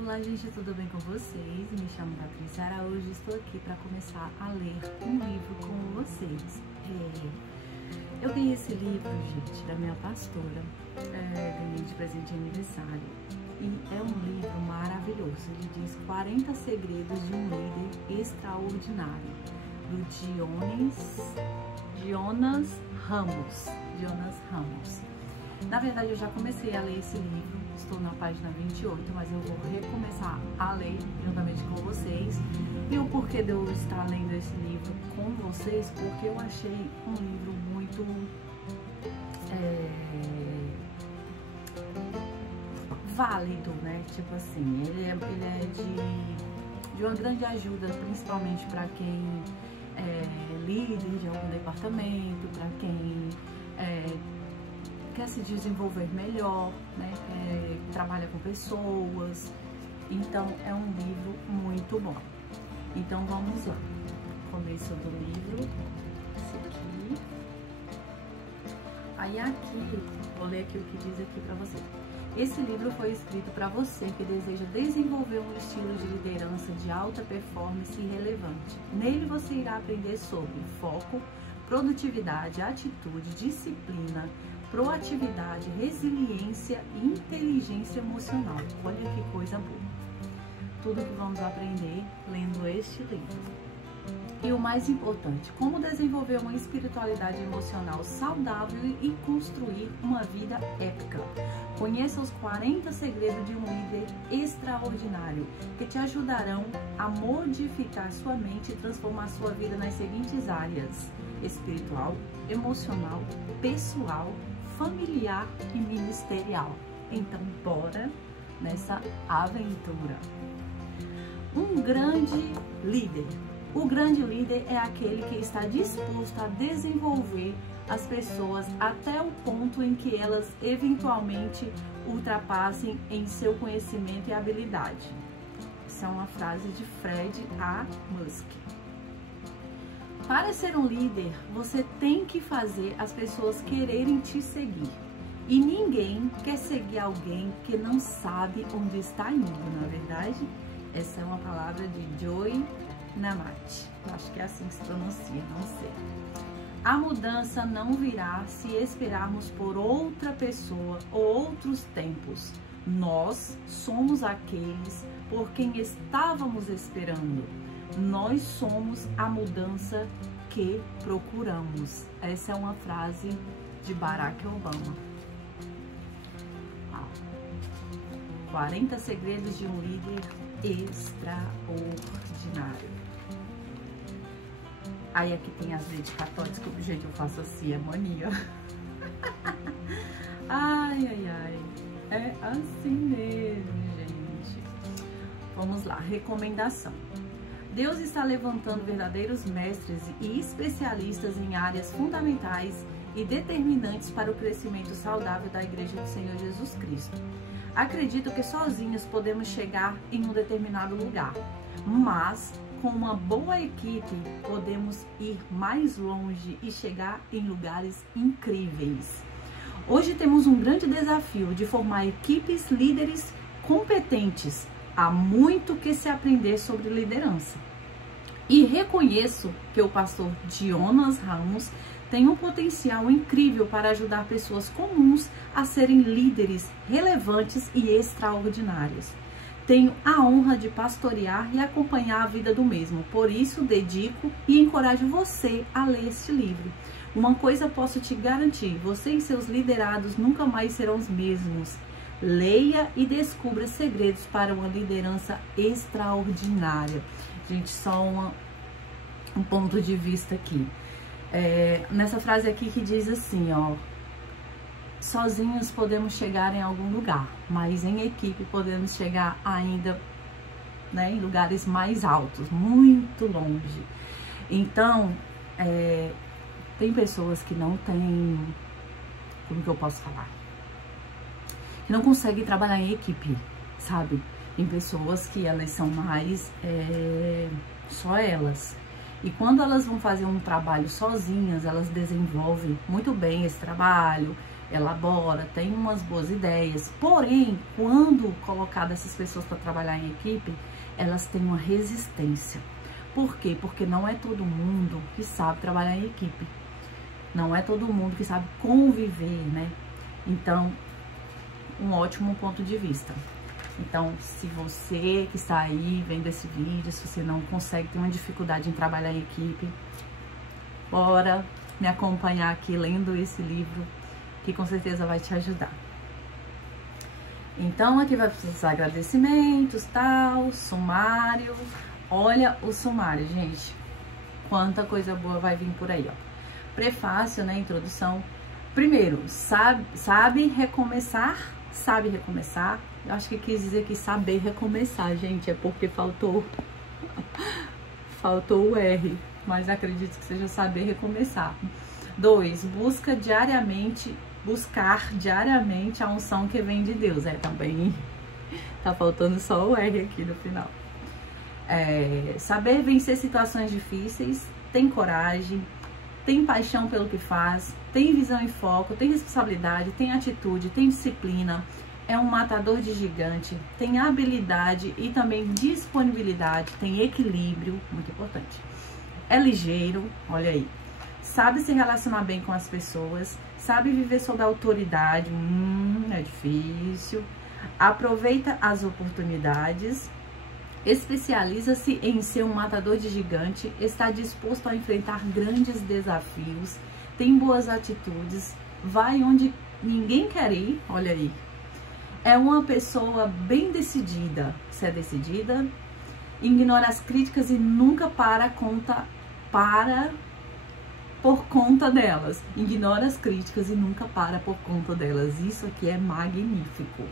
Olá gente, tudo bem com vocês? Me chamo Patrícia Araújo e estou aqui para começar a ler um livro com vocês. Eu ganhei esse livro, gente, da minha pastora, ganhei de presente de aniversário, e é um livro maravilhoso. Ele diz 40 segredos de um líder extraordinário, do Jonas Ramos. Na verdade, eu já comecei a ler esse livro, estou na página 28, mas eu vou recomeçar a ler juntamente com vocês. E o porquê de eu estar lendo esse livro com vocês, porque eu achei um livro muito válido, né? Tipo assim, ele é de uma grande ajuda, principalmente para quem é líder de algum departamento, para quem quer se desenvolver melhor, né? Trabalha com pessoas. Então é um livro muito bom. Então vamos lá. Começo do livro, esse aqui. Aí aqui, vou ler aqui o que diz aqui para você. Esse livro foi escrito para você que deseja desenvolver um estilo de liderança de alta performance e relevante. Nele você irá aprender sobre foco, produtividade, atitude, disciplina, proatividade, resiliência e inteligência emocional. Olha que coisa boa. Tudo que vamos aprender lendo este livro. E o mais importante, como desenvolver uma espiritualidade emocional saudável e construir uma vida épica. Conheça os 40 segredos de um líder extraordinário, que te ajudarão a modificar sua mente e transformar sua vida nas seguintes áreas: espiritual, emocional, pessoal, familiar e ministerial. Então, bora nessa aventura. Um grande líder. O grande líder é aquele que está disposto a desenvolver as pessoas até o ponto em que elas eventualmente ultrapassem em seu conhecimento e habilidade. Essa é uma frase de Fred A. Musk. Para ser um líder, você tem que fazer as pessoas quererem te seguir. E ninguém quer seguir alguém que não sabe onde está indo, não é verdade? Essa é uma palavra de Joy Namati. Acho que é assim que se pronuncia, não sei. A mudança não virá se esperarmos por outra pessoa ou outros tempos. Nós somos aqueles por quem estávamos esperando. Nós somos a mudança que procuramos. Essa é uma frase de Barack Obama. 40 segredos de um líder extraordinário. Aí aqui tem as dedicatórias, que gente, eu faço assim, é mania. Ai. É assim mesmo, gente. Vamos lá, recomendação. Deus está levantando verdadeiros mestres e especialistas em áreas fundamentais e determinantes para o crescimento saudável da Igreja do Senhor Jesus Cristo. Acredito que sozinhos podemos chegar em um determinado lugar, mas com uma boa equipe podemos ir mais longe e chegar em lugares incríveis. Hoje temos um grande desafio de formar equipes líderes competentes. Há muito que se aprender sobre liderança. E reconheço que o pastor Jonas Ramos tem um potencial incrível para ajudar pessoas comuns a serem líderes relevantes e extraordinários. Tenho a honra de pastorear e acompanhar a vida do mesmo, por isso dedico e encorajo você a ler este livro. Uma coisa posso te garantir, você e seus liderados nunca mais serão os mesmos. Leia e descubra segredos para uma liderança extraordinária. Gente, só um ponto de vista aqui. Nessa frase aqui que diz assim, ó: sozinhos podemos chegar em algum lugar, mas em equipe podemos chegar ainda, né, em lugares mais altos, muito longe. Então, tem pessoas que não têm, como que eu posso falar? Que não conseguem trabalhar em equipe, sabe? Tem pessoas que elas são mais só elas. E quando elas vão fazer um trabalho sozinhas, elas desenvolvem muito bem esse trabalho, elabora, tem umas boas ideias, porém, quando colocar essas pessoas para trabalhar em equipe, elas têm uma resistência. Por quê? Porque não é todo mundo que sabe trabalhar em equipe, não é todo mundo que sabe conviver, né? Então, um ótimo ponto de vista. Então, se você que está aí vendo esse vídeo, se você não consegue, ter uma dificuldade em trabalhar em equipe, bora me acompanhar aqui lendo esse livro, que com certeza vai te ajudar. Então, aqui vai os agradecimentos, tal, sumário. Olha o sumário, gente. Quanta coisa boa vai vir por aí, ó. Prefácio, né, introdução. Primeiro, sabe recomeçar. Eu acho que quis dizer que saber recomeçar, gente, é porque faltou o R, mas acredito que seja saber recomeçar. 2, buscar diariamente a unção que vem de Deus. Também tá faltando só o R aqui no final. Saber vencer situações difíceis, tem coragem, tem paixão pelo que faz, tem visão e foco, tem responsabilidade, tem atitude, tem disciplina, é um matador de gigante, tem habilidade e também disponibilidade, tem equilíbrio, muito importante. É ligeiro, olha aí, sabe se relacionar bem com as pessoas, sabe viver sob autoridade, é difícil, aproveita as oportunidades, especializa-se em ser um matador de gigante, está disposto a enfrentar grandes desafios, tem boas atitudes, vai onde ninguém quer ir, olha aí. É uma pessoa bem decidida, se é decidida, ignora as críticas e nunca por conta delas. Ignora as críticas e nunca para por conta delas. Isso aqui é magnífico.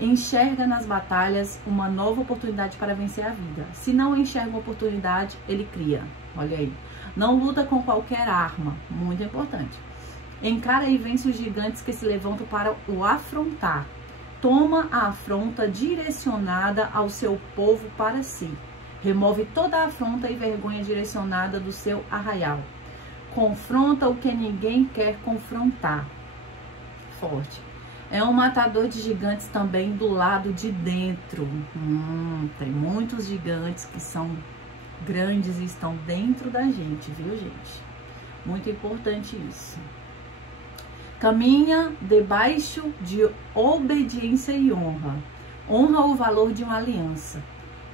Enxerga nas batalhas uma nova oportunidade para vencer a vida. Se não enxerga uma oportunidade, ele cria. Olha aí. Não luta com qualquer arma. Muito importante. Encara e vence os gigantes que se levantam para o afrontar. Toma a afronta direcionada ao seu povo para si. Remove toda a afronta e vergonha direcionada do seu arraial. Confronta o que ninguém quer confrontar. Forte. É um matador de gigantes também do lado de dentro. Tem muitos gigantes que são grandes e estão dentro da gente, viu, gente? Muito importante isso. Caminha debaixo de obediência e honra. Honra o valor de uma aliança.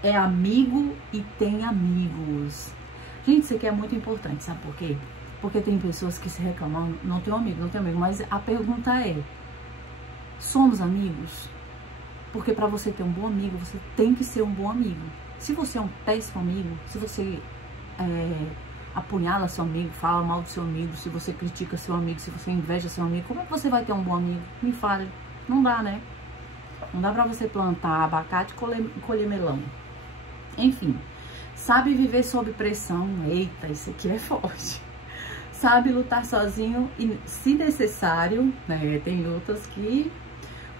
É amigo e tem amigos. Gente, isso aqui é muito importante, sabe por quê? Porque tem pessoas que se reclamam, não tenho amigo, mas a pergunta é, somos amigos? Porque para você ter um bom amigo, você tem que ser um bom amigo. Se você é um péssimo amigo, se você apunhala seu amigo, fala mal do seu amigo, se você critica seu amigo, se você inveja seu amigo, como é que você vai ter um bom amigo? Me fale. Não dá, né? Não dá pra você plantar abacate e colher melão. Enfim, sabe viver sob pressão. Eita, isso aqui é forte. Sabe lutar sozinho e, se necessário, né? Tem lutas que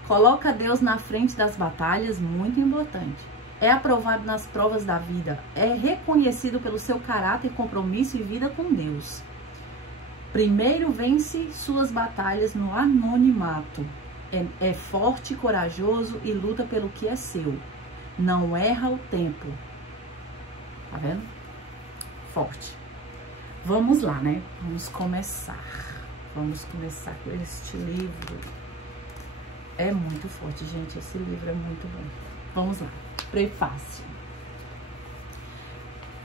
coloca Deus na frente das batalhas, muito importante. É aprovado nas provas da vida, é reconhecido pelo seu caráter, compromisso e vida com Deus. Primeiro vence suas batalhas no anonimato. É forte, corajoso e luta pelo que é seu. Não erra o tempo. Tá vendo? Forte. Vamos lá, né? Vamos começar. Vamos começar com este livro. É muito forte, gente. Esse livro é muito bom. Vamos lá. Prefácio.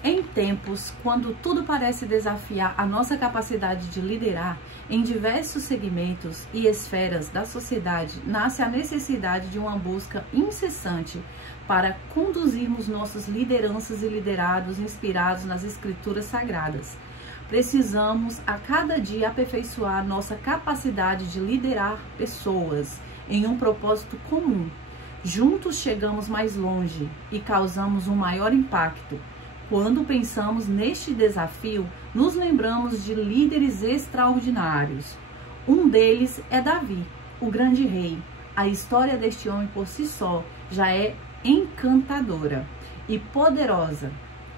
Em tempos, quando tudo parece desafiar a nossa capacidade de liderar em diversos segmentos e esferas da sociedade, nasce a necessidade de uma busca incessante para conduzirmos nossas lideranças e liderados inspirados nas escrituras sagradas. Precisamos a cada dia aperfeiçoar nossa capacidade de liderar pessoas em um propósito comum. Juntos chegamos mais longe e causamos um maior impacto. Quando pensamos neste desafio, nos lembramos de líderes extraordinários. Um deles é Davi, o grande rei. A história deste homem por si só já é encantadora e poderosa.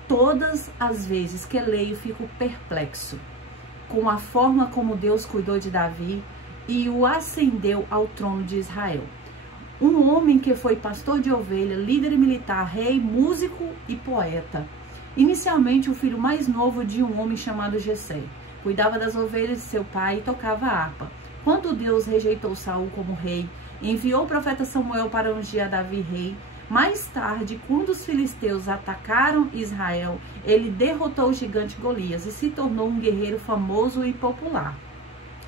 Todas as vezes que leio, fico perplexo com a forma como Deus cuidou de Davi e o ascendeu ao trono de Israel. Um homem que foi pastor de ovelha, líder militar, rei, músico e poeta. Inicialmente o filho mais novo de um homem chamado Jessé. Cuidava das ovelhas de seu pai e tocava harpa. Quando Deus rejeitou Saul como rei, enviou o profeta Samuel para ungir a Davi rei. Mais tarde, quando os filisteus atacaram Israel, ele derrotou o gigante Golias e se tornou um guerreiro famoso e popular.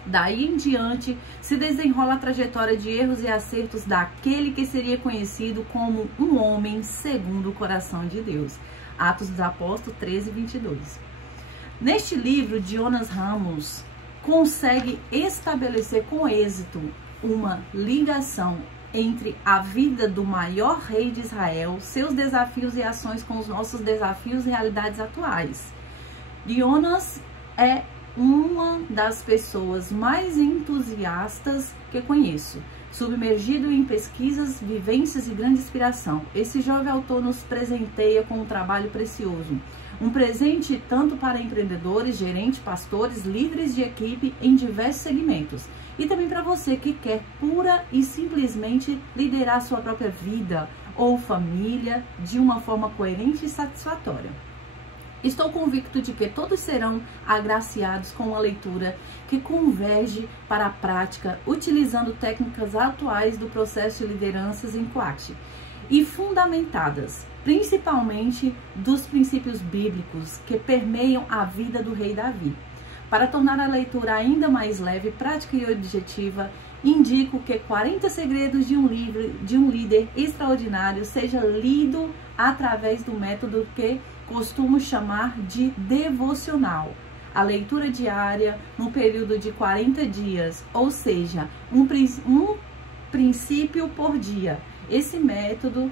Daí em diante, se desenrola a trajetória de erros e acertos daquele que seria conhecido como um homem segundo o coração de Deus. Atos dos Apóstolos 13:22. Neste livro, Jonas Ramos consegue estabelecer com êxito uma ligação entre a vida do maior rei de Israel, seus desafios e ações com os nossos desafios e realidades atuais. Jonas é uma das pessoas mais entusiastas que conheço, submergido em pesquisas, vivências e grande inspiração. Esse jovem autor nos presenteia com um trabalho precioso, um presente tanto para empreendedores, gerentes, pastores, líderes de equipe em diversos segmentos, e também para você que quer pura e simplesmente liderar sua própria vida ou família de uma forma coerente e satisfatória. Estou convicto de que todos serão agraciados com uma leitura que converge para a prática, utilizando técnicas atuais do processo de lideranças em Coach e fundamentadas, principalmente dos princípios bíblicos que permeiam a vida do rei Davi. Para tornar a leitura ainda mais leve, prática e objetiva, indico que 40 segredos de um líder extraordinário seja lido através do método que costumo chamar de devocional. A leitura diária no período de 40 dias, ou seja, um princípio por dia. Esse método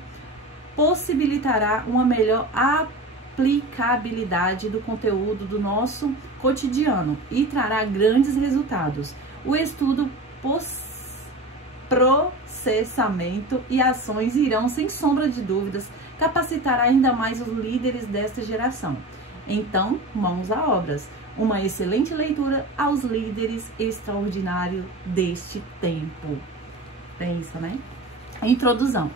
possibilitará uma melhor aplicabilidade do conteúdo do nosso cotidiano e trará grandes resultados. O estudo, processamento e ações irão, sem sombra de dúvidas, capacitar ainda mais os líderes desta geração. Então, mãos à obras. Uma excelente leitura aos líderes extraordinários deste tempo. Pensa, né? Introdução.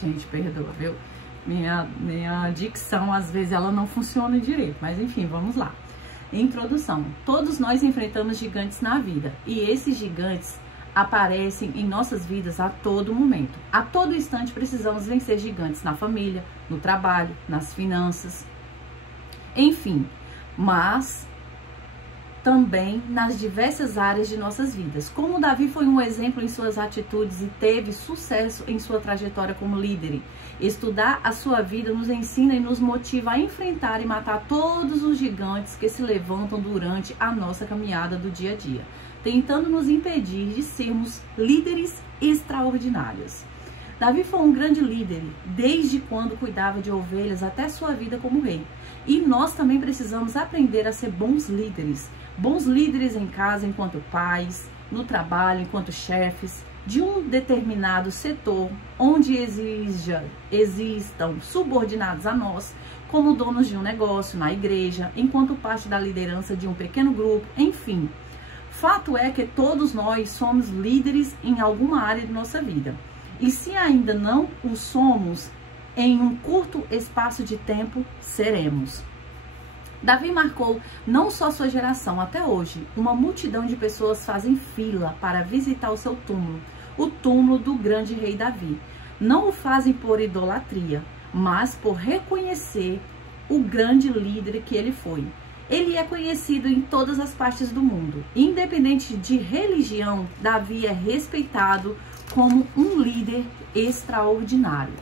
Gente, perdoa, viu? Minha dicção, às vezes, ela não funciona direito. Mas, enfim, vamos lá. Introdução. Todos nós enfrentamos gigantes na vida. E esses gigantes aparecem em nossas vidas a todo momento. A todo instante precisamos vencer gigantes na família, no trabalho, nas finanças, enfim, mas também nas diversas áreas de nossas vidas. Como Davi foi um exemplo em suas atitudes e teve sucesso em sua trajetória como líder, estudar a sua vida nos ensina e nos motiva a enfrentar e matar todos os gigantes que se levantam durante a nossa caminhada do dia a dia, tentando nos impedir de sermos líderes extraordinários. Davi foi um grande líder, desde quando cuidava de ovelhas até sua vida como rei. E nós também precisamos aprender a ser bons líderes em casa enquanto pais, no trabalho enquanto chefes, de um determinado setor onde existam subordinados a nós, como donos de um negócio, na igreja, enquanto parte da liderança de um pequeno grupo, enfim. Fato é que todos nós somos líderes em alguma área de nossa vida. E se ainda não o somos, em um curto espaço de tempo, seremos. Davi marcou não só sua geração, até hoje, uma multidão de pessoas fazem fila para visitar o seu túmulo, o túmulo do grande rei Davi. Não o fazem por idolatria, mas por reconhecer o grande líder que ele foi. Ele é conhecido em todas as partes do mundo. Independente de religião, Davi é respeitado como um líder extraordinário.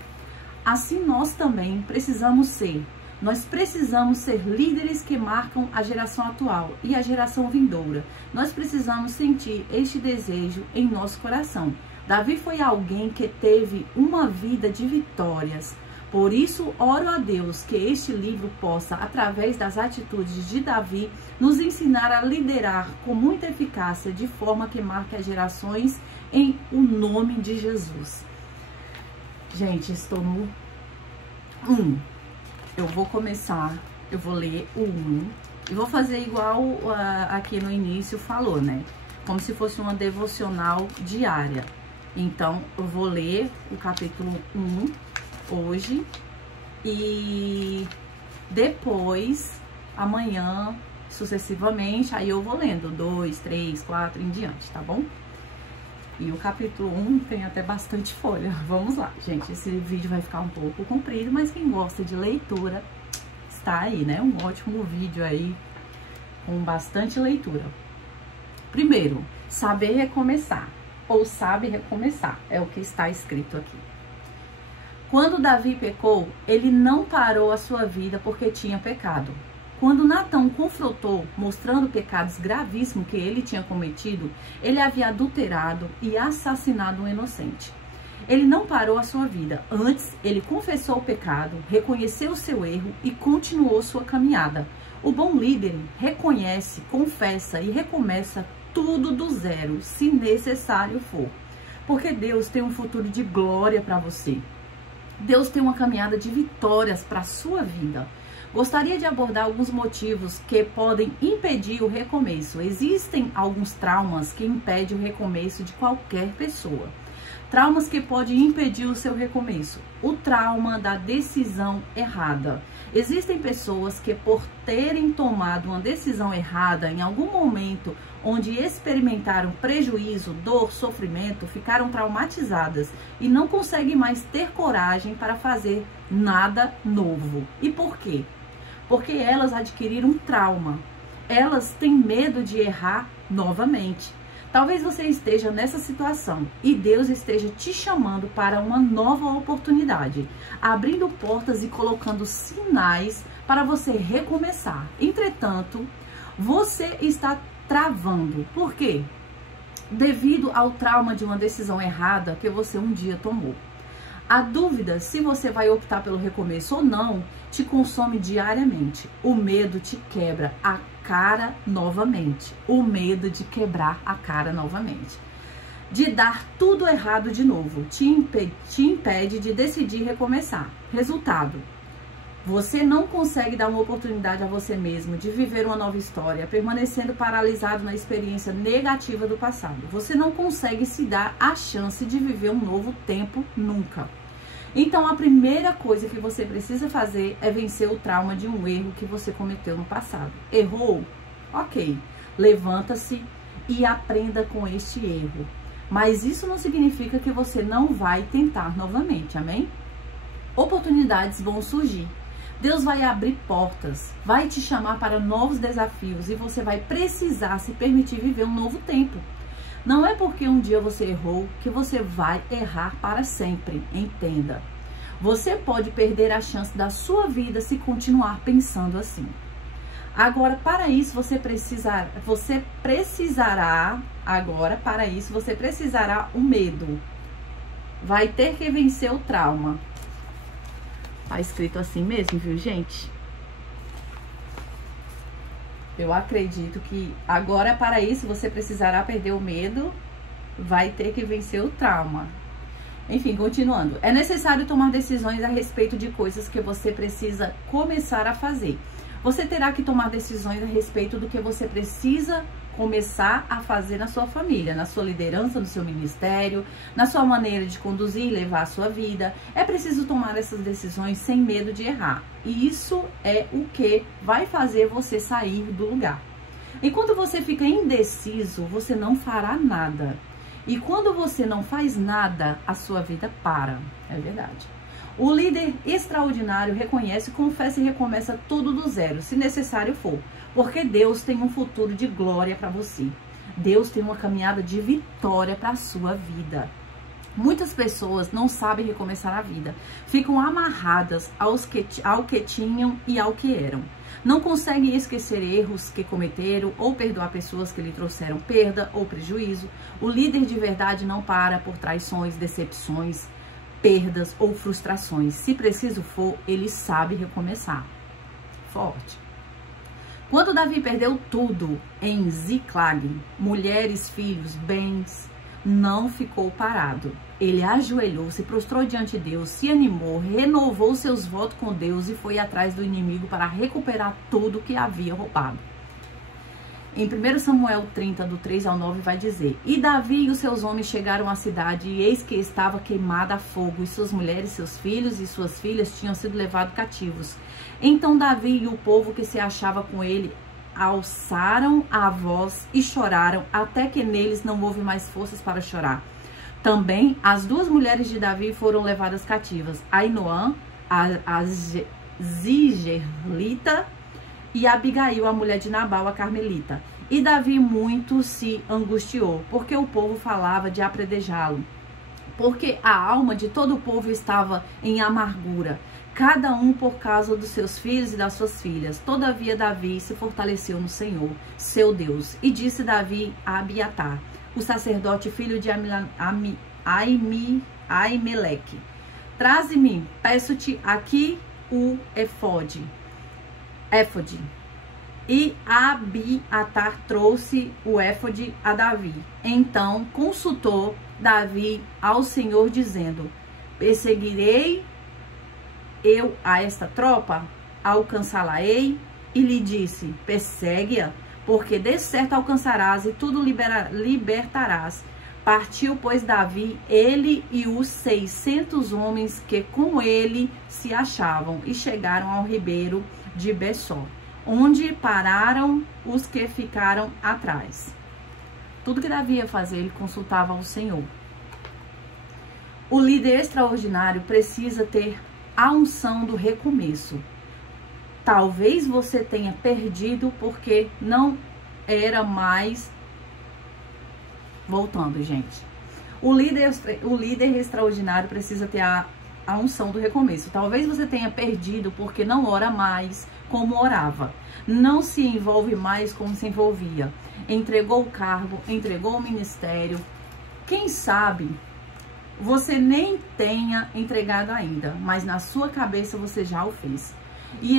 Assim nós também precisamos ser. Nós precisamos ser líderes que marcam a geração atual e a geração vindoura. Nós precisamos sentir este desejo em nosso coração. Davi foi alguém que teve uma vida de vitórias. Por isso, oro a Deus que este livro possa, através das atitudes de Davi, nos ensinar a liderar com muita eficácia, de forma que marque as gerações em o nome de Jesus. Gente, estou no 1. Eu vou ler o 1 e vou fazer igual aqui no início falou, né? como se fosse uma devocional diária. Então, eu vou ler o capítulo 1 hoje e depois, amanhã, sucessivamente, aí eu vou lendo 2, 3, 4 em diante, tá bom? E o capítulo 1 tem até bastante folha. Vamos lá, gente. Esse vídeo vai ficar um pouco comprido, mas quem gosta de leitura está aí, né? Um ótimo vídeo aí com bastante leitura. Primeiro, saber recomeçar, ou sabe recomeçar, é o que está escrito aqui. Quando Davi pecou, ele não parou a sua vida porque tinha pecado. Quando Natã confrontou, mostrando pecados gravíssimos que ele tinha cometido, ele havia adulterado e assassinado um inocente. Ele não parou a sua vida. Antes, ele confessou o pecado, reconheceu o seu erro e continuou sua caminhada. O bom líder reconhece, confessa e recomeça tudo do zero, se necessário for. Porque Deus tem um futuro de glória para você. Deus tem uma caminhada de vitórias para a sua vida. Gostaria de abordar alguns motivos que podem impedir o recomeço. Existem alguns traumas que impedem o recomeço de qualquer pessoa. Traumas que podem impedir o seu recomeço. O trauma da decisão errada. Existem pessoas que, por terem tomado uma decisão errada em algum momento onde experimentaram prejuízo, dor, sofrimento, ficaram traumatizadas e não conseguem mais ter coragem para fazer nada novo. E por quê? Porque elas adquiriram um trauma. Elas têm medo de errar novamente. Talvez você esteja nessa situação e Deus esteja te chamando para uma nova oportunidade, abrindo portas e colocando sinais para você recomeçar. Entretanto, você está travando. Por quê? Devido ao trauma de uma decisão errada que você um dia tomou. A dúvida se você vai optar pelo recomeço ou não te consome diariamente. O medo te quebra a cara novamente. O medo de quebrar a cara novamente. De dar tudo errado de novo. Te impede de decidir recomeçar. Resultado: você não consegue dar uma oportunidade a você mesmo de viver uma nova história, permanecendo paralisado na experiência negativa do passado. Você não consegue se dar a chance de viver um novo tempo nunca. Então, a primeira coisa que você precisa fazer é vencer o trauma de um erro que você cometeu no passado. Errou? Ok. Levanta-se e aprenda com este erro. Mas isso não significa que você não vai tentar novamente, amém? Oportunidades vão surgir. Deus vai abrir portas, vai te chamar para novos desafios e você vai precisar se permitir viver um novo tempo. Não é porque um dia você errou que você vai errar para sempre, entenda. Você pode perder a chance da sua vida se continuar pensando assim. Agora, para isso, você precisará o medo. Vai ter que vencer o trauma. Tá escrito assim mesmo, viu, gente? Eu acredito que agora, para isso, você precisará perder o medo, vai ter que vencer o trauma. Enfim, continuando. É necessário tomar decisões a respeito de coisas que você precisa começar a fazer. Você terá que tomar decisões a respeito do que você precisa começar a fazer na sua família, na sua liderança, no seu ministério, na sua maneira de conduzir e levar a sua vida. É preciso tomar essas decisões sem medo de errar. E isso é o que vai fazer você sair do lugar. Enquanto você fica indeciso, você não fará nada. E quando você não faz nada, a sua vida para. É verdade. O líder extraordinário reconhece, confessa e recomeça tudo do zero, se necessário for. Porque Deus tem um futuro de glória para você. Deus tem uma caminhada de vitória para a sua vida. Muitas pessoas não sabem recomeçar a vida. Ficam amarradas ao que tinham e ao que eram. Não conseguem esquecer erros que cometeram ou perdoar pessoas que lhe trouxeram perda ou prejuízo. O líder de verdade não para por traições, decepções, perdas ou frustrações. Se preciso for, ele sabe recomeçar. Forte. Quando Davi perdeu tudo em Ziclag, mulheres, filhos, bens, não ficou parado. Ele ajoelhou, se prostrou diante de Deus, se animou, renovou seus votos com Deus e foi atrás do inimigo para recuperar tudo que havia roubado. Em 1 Samuel 30, do 3 ao 9, vai dizer: E Davi e os seus homens chegaram à cidade, e eis que estava queimada a fogo, e suas mulheres, seus filhos e suas filhas tinham sido levados cativos. Então Davi e o povo que se achava com ele alçaram a voz e choraram, até que neles não houve mais forças para chorar. Também as duas mulheres de Davi foram levadas cativas, Ainoã, a Zigerlita, e Abigail, a mulher de Nabal, a Carmelita. E Davi muito se angustiou, porque o povo falava de apredejá-lo, porque a alma de todo o povo estava em amargura, cada um por causa dos seus filhos e das suas filhas. Todavia Davi se fortaleceu no Senhor, seu Deus. E disse Davi a Abiatar, o sacerdote, filho de Aimeleque: Traze-me, peço-te, aqui o éfode. E Abiatar trouxe o éfode a Davi. Então consultou Davi ao Senhor, dizendo: Perseguirei eu a esta tropa? Alcançá-la-ei? E lhe disse: Persegue-a, porque de certo alcançarás e tudo libertarás. Partiu, pois, Davi, ele e os 600 homens que com ele se achavam, e chegaram ao ribeiro de Bessó, onde pararam os que ficaram atrás. Tudo que Davi ia fazer, ele consultava ao Senhor. O líder extraordinário precisa ter a unção do recomeço. Talvez você tenha perdido porque não era mais... Voltando, gente. O líder extraordinário precisa ter a unção do recomeço. Talvez você tenha perdido porque não ora mais como orava. Não se envolve mais como se envolvia. Entregou o cargo, entregou o ministério. Quem sabe você nem tenha entregado ainda, mas na sua cabeça você já o fez. E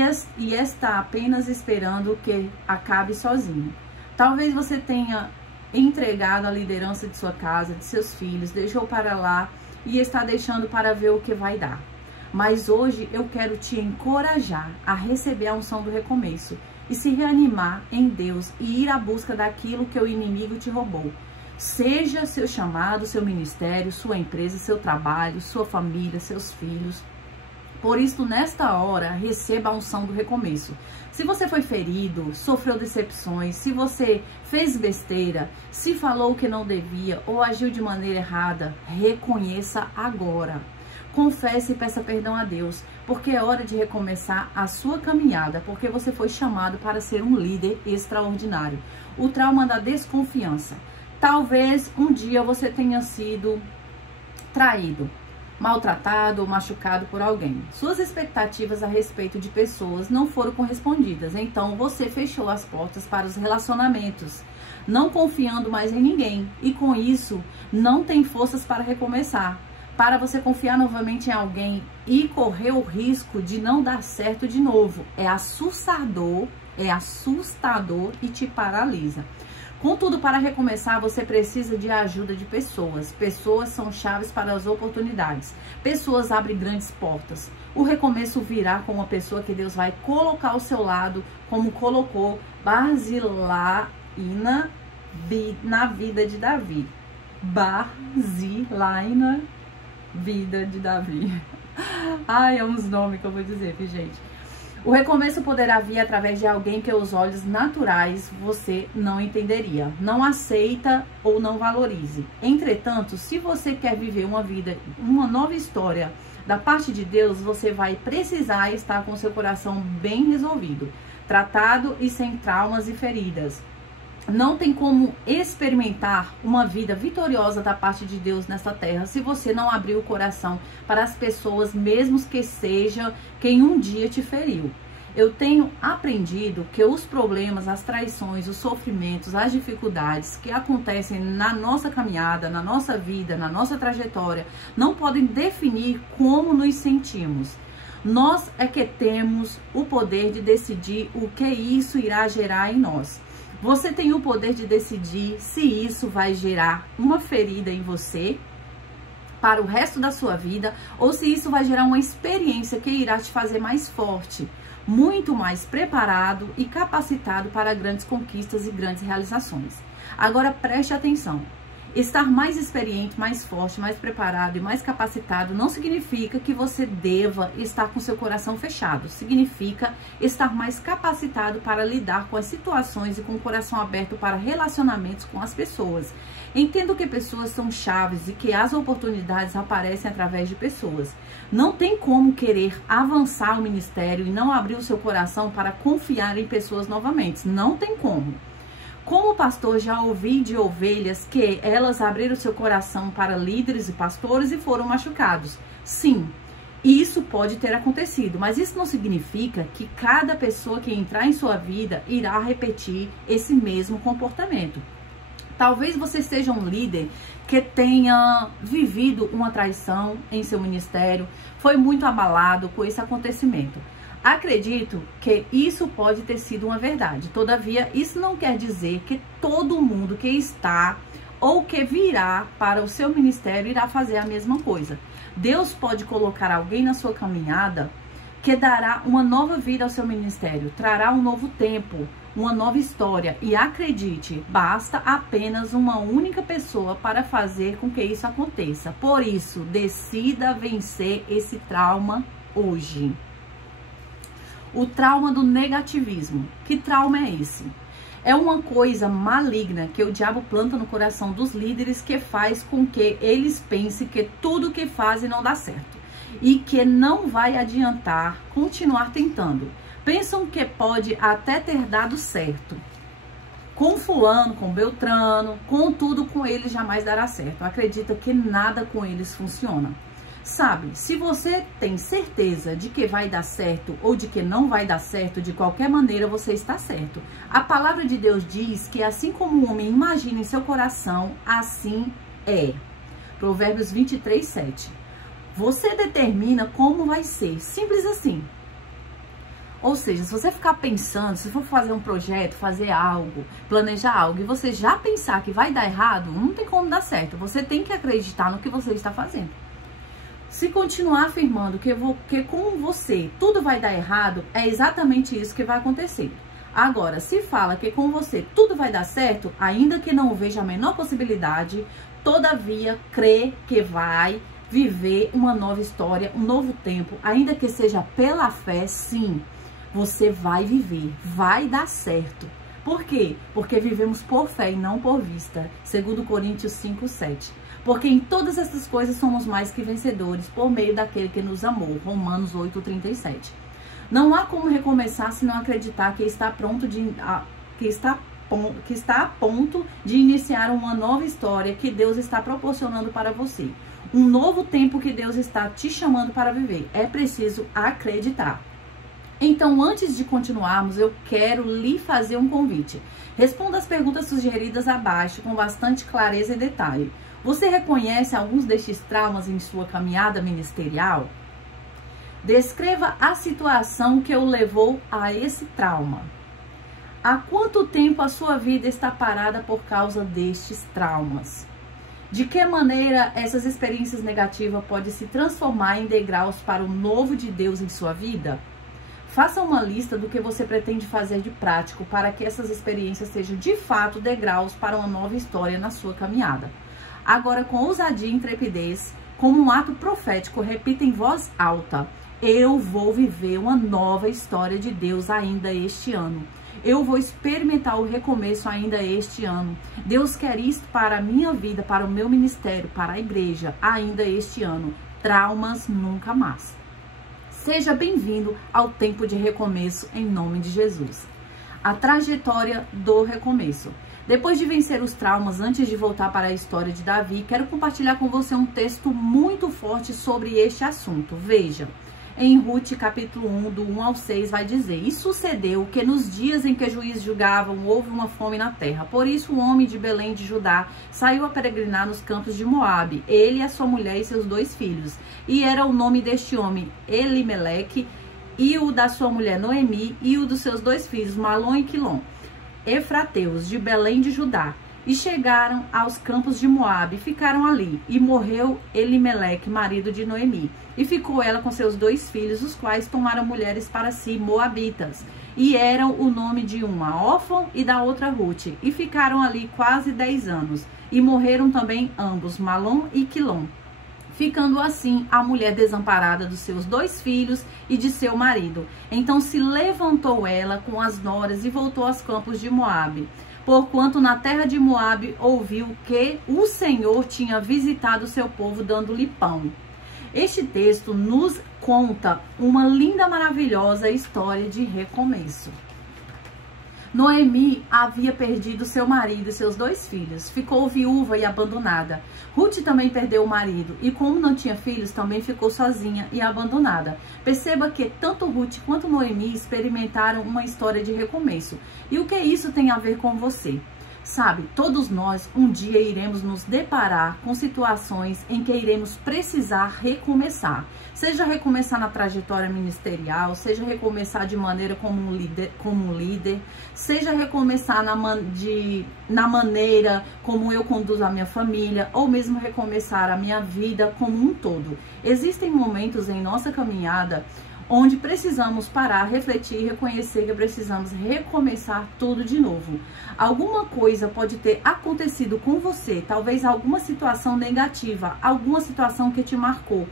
está apenas esperando que acabe sozinho. Talvez você tenha entregado a liderança de sua casa, de seus filhos, deixou para lá e está deixando para ver o que vai dar. Mas hoje eu quero te encorajar a receber a unção do recomeço e se reanimar em Deus e ir à busca daquilo que o inimigo te roubou. Seja seu chamado, seu ministério, sua empresa, seu trabalho, sua família, seus filhos. Por isso, nesta hora, receba a unção do recomeço. Se você foi ferido, sofreu decepções, se você fez besteira, se falou o que não devia ou agiu de maneira errada, reconheça agora. Confesse e peça perdão a Deus, porque é hora de recomeçar a sua caminhada, porque você foi chamado para ser um líder extraordinário. O trauma da desconfiança. Talvez um dia você tenha sido traído, maltratado ou machucado por alguém. Suas expectativas a respeito de pessoas não foram correspondidas, então você fechou as portas para os relacionamentos, não confiando mais em ninguém, e com isso não tem forças para recomeçar, para você confiar novamente em alguém e correr o risco de não dar certo de novo. É assustador e te paralisa. Contudo, para recomeçar, você precisa de ajuda de pessoas. Pessoas são chaves para as oportunidades. Pessoas abrem grandes portas. O recomeço virá com uma pessoa que Deus vai colocar ao seu lado, como colocou Barzilai na vida de Davi. Barzilai na vida de Davi. Ai, é uns nomes que eu vou dizer, viu, gente? O recomeço poderá vir através de alguém que aos olhos naturais você não entenderia, não aceita ou não valorize. Entretanto, se você quer viver uma nova história da parte de Deus, você vai precisar estar com seu coração bem resolvido, tratado e sem traumas e feridas. Não tem como experimentar uma vida vitoriosa da parte de Deus nessa terra se você não abrir o coração para as pessoas, mesmo que seja quem um dia te feriu. Eu tenho aprendido que os problemas, as traições, os sofrimentos, as dificuldades que acontecem na nossa caminhada, na nossa vida, na nossa trajetória, não podem definir como nos sentimos. Nós é que temos o poder de decidir o que isso irá gerar em nós. Você tem o poder de decidir se isso vai gerar uma ferida em você, para o resto da sua vida, ou se isso vai gerar uma experiência que irá te fazer mais forte, muito mais preparado e capacitado para grandes conquistas e grandes realizações. Agora preste atenção. Estar mais experiente, mais forte, mais preparado e mais capacitado não significa que você deva estar com seu coração fechado. Significa estar mais capacitado para lidar com as situações e com o coração aberto para relacionamentos com as pessoas. Entendo que pessoas são chaves e que as oportunidades aparecem através de pessoas. Não tem como querer avançar o ministério e não abrir o seu coração para confiar em pessoas novamente. Não tem como. Como pastor, já ouvi de ovelhas que elas abriram seu coração para líderes e pastores e foram machucados. Sim, isso pode ter acontecido, mas isso não significa que cada pessoa que entrar em sua vida irá repetir esse mesmo comportamento. Talvez você seja um líder que tenha vivido uma traição em seu ministério, foi muito abalado com esse acontecimento. Acredito que isso pode ter sido uma verdade. Todavia, isso não quer dizer que todo mundo que está ou que virá para o seu ministério irá fazer a mesma coisa. Deus pode colocar alguém na sua caminhada que dará uma nova vida ao seu ministério, trará um novo tempo, uma nova história. E acredite, basta apenas uma única pessoa para fazer com que isso aconteça. Por isso, decida vencer esse trauma hoje. O trauma do negativismo. Que trauma é esse? É uma coisa maligna que o diabo planta no coração dos líderes que faz com que eles pensem que tudo que fazem não dá certo e que não vai adiantar continuar tentando. Pensam que pode até ter dado certo. Com fulano, com Beltrano, contudo com eles jamais dará certo. Acredita que nada com eles funciona. Sabe, se você tem certeza de que vai dar certo ou de que não vai dar certo, de qualquer maneira você está certo. A palavra de Deus diz que assim como o homem imagina em seu coração, assim é. Provérbios 23, 7. Você determina como vai ser, simples assim. Ou seja, se você ficar pensando, se for fazer um projeto, fazer algo, planejar algo, e você já pensar que vai dar errado, não tem como dar certo. Você tem que acreditar no que você está fazendo. Se continuar afirmando que com você tudo vai dar errado, é exatamente isso que vai acontecer. Agora, se fala que com você tudo vai dar certo, ainda que não veja a menor possibilidade, todavia crê que vai viver uma nova história, um novo tempo, ainda que seja pela fé, sim, você vai viver, vai dar certo. Por quê? Porque vivemos por fé e não por vista, segundo Coríntios 5, 7. Porque em todas essas coisas somos mais que vencedores por meio daquele que nos amou. Romanos 8, 37. Não há como recomeçar se não acreditar que está a ponto de iniciar uma nova história que Deus está proporcionando para você. Um novo tempo que Deus está te chamando para viver. É preciso acreditar. Então, antes de continuarmos, eu quero lhe fazer um convite. Responda as perguntas sugeridas abaixo com bastante clareza e detalhe. Você reconhece alguns destes traumas em sua caminhada ministerial? Descreva a situação que o levou a esse trauma. Há quanto tempo a sua vida está parada por causa destes traumas? De que maneira essas experiências negativas podem se transformar em degraus para o novo de Deus em sua vida? Faça uma lista do que você pretende fazer de prático para que essas experiências sejam de fato degraus para uma nova história na sua caminhada. Agora, com ousadia e intrepidez, como um ato profético, repita em voz alta: eu vou viver uma nova história de Deus ainda este ano. Eu vou experimentar o recomeço ainda este ano. Deus quer isto para a minha vida, para o meu ministério, para a igreja, ainda este ano. Traumas nunca mais. Seja bem-vindo ao tempo de recomeço em nome de Jesus. A trajetória do recomeço. Depois de vencer os traumas, antes de voltar para a história de Davi, quero compartilhar com você um texto muito forte sobre este assunto. Veja, em Ruth capítulo 1, do 1 ao 6, vai dizer: E sucedeu que nos dias em que juízes julgavam, houve uma fome na terra. Por isso o homem de Belém de Judá saiu a peregrinar nos campos de Moabe, ele, a sua mulher e seus 2 filhos. E era o nome deste homem Elimeleque, e o da sua mulher Noemi, e o dos seus 2 filhos Malom e Quilom, efrateus, de Belém de Judá. e chegaram aos campos de Moabe, ficaram ali, e morreu Elimeleque, marido de Noemi, e ficou ela com seus 2 filhos, os quais tomaram mulheres para si, moabitas, e eram o nome de uma Orfa e da outra Ruth, e ficaram ali quase 10 anos, e morreram também ambos, Malom e Quilom, ficando assim a mulher desamparada dos seus 2 filhos e de seu marido. Então se levantou ela com as noras e voltou aos campos de Moabe, porquanto na terra de Moabe ouviu que o Senhor tinha visitado o seu povo dando-lhe pão. Este texto nos conta uma linda, maravilhosa história de recomeço. Noemi havia perdido seu marido e seus 2 filhos, ficou viúva e abandonada. Ruth também perdeu o marido e, como não tinha filhos, também ficou sozinha e abandonada. Perceba que tanto Ruth quanto Noemi experimentaram uma história de recomeço. E o que isso tem a ver com você? Sabe, todos nós um dia iremos nos deparar com situações em que iremos precisar recomeçar. Seja recomeçar na trajetória ministerial, seja recomeçar de maneira como um líder, seja recomeçar na maneira como eu conduzo a minha família, ou mesmo recomeçar a minha vida como um todo. Existem momentos em nossa caminhada onde precisamos parar, refletir e reconhecer que precisamos recomeçar tudo de novo. Alguma coisa pode ter acontecido com você, talvez alguma situação negativa, alguma situação que te marcou,